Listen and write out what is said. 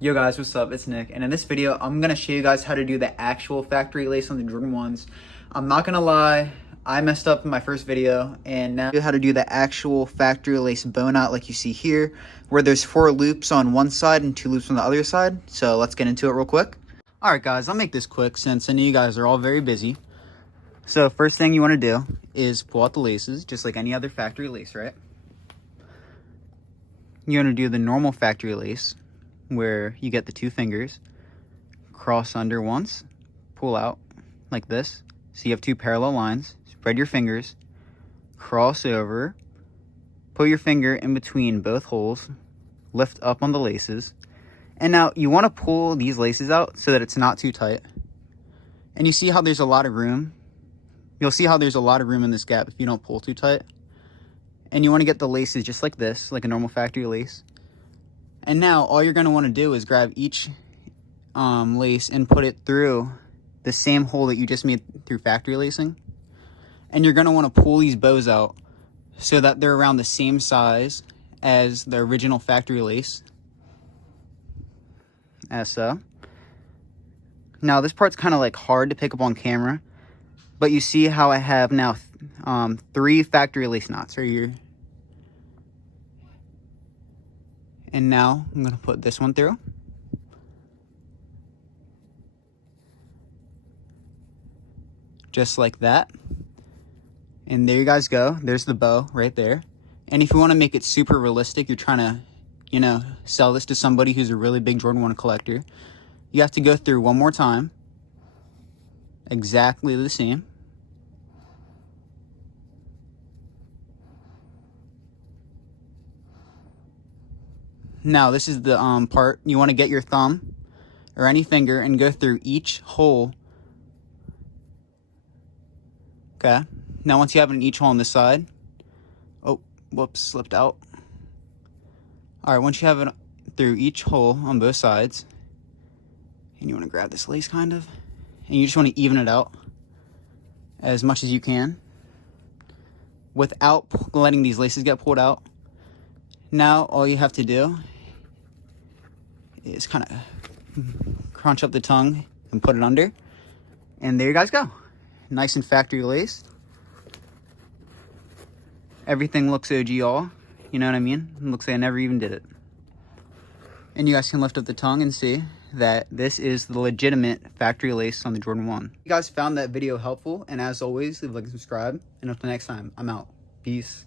Yo guys, what's up? It's Nick, and in this video, I'm gonna show you guys how to do the actual factory lace on the Jordan 1s. I'm not gonna lie, I messed up in my first video, and now how to do the actual factory lace bow knot like you see here, where there's 4 loops on one side and 2 loops on the other side. So let's get into it real quick. Alright guys, I'll make this quick since I know you guys are all very busy. So first thing you want to do is pull out the laces, just like any other factory lace, right? You want to do the normal factory lace, where you get the 2 fingers, cross under once, pull out like this. So you have 2 parallel lines, spread your fingers, cross over, put your finger in between both holes, lift up on the laces. And now you want to pull these laces out so that it's not too tight. And you see how there's a lot of room? You'll see how there's a lot of room in this gap if you don't pull too tight. And you want to get the laces just like this, like a normal factory lace. And now all you're going to want to do is grab each lace and put it through the same hole that you just made through factory lacing. And you're going to want to pull these bows out so that they're around the same size as the original factory lace. As so. Now this part's kind of like hard to pick up on camera, but you see how I have now 3 factory lace knots right here. And now I'm going to put this one through. Just like that. And there you guys go. There's the bow right there. And if you want to make it super realistic, you're trying to, you know, sell this to somebody who's a really big Jordan 1 collector, you have to go through one more time. Exactly the same. Now this is the part you want to get your thumb or any finger and go through each hole. Okay. Now once you have it in each hole on this side. Oh, whoops, slipped out. Alright, once you have it through each hole on both sides, and you want to grab this lace kind of, and you just want to even it out as much as you can without letting these laces get pulled out. Now all you have to do is kind of crunch up the tongue and put it under, and there you guys go. Nice and factory laced. Everything looks OG all, you know what I mean? It looks like I never even did it. And you guys can lift up the tongue and see that this is the legitimate factory lace on the Jordan 1. If you guys found that video helpful, and as always, leave a like and subscribe. And until next time, I'm out. Peace.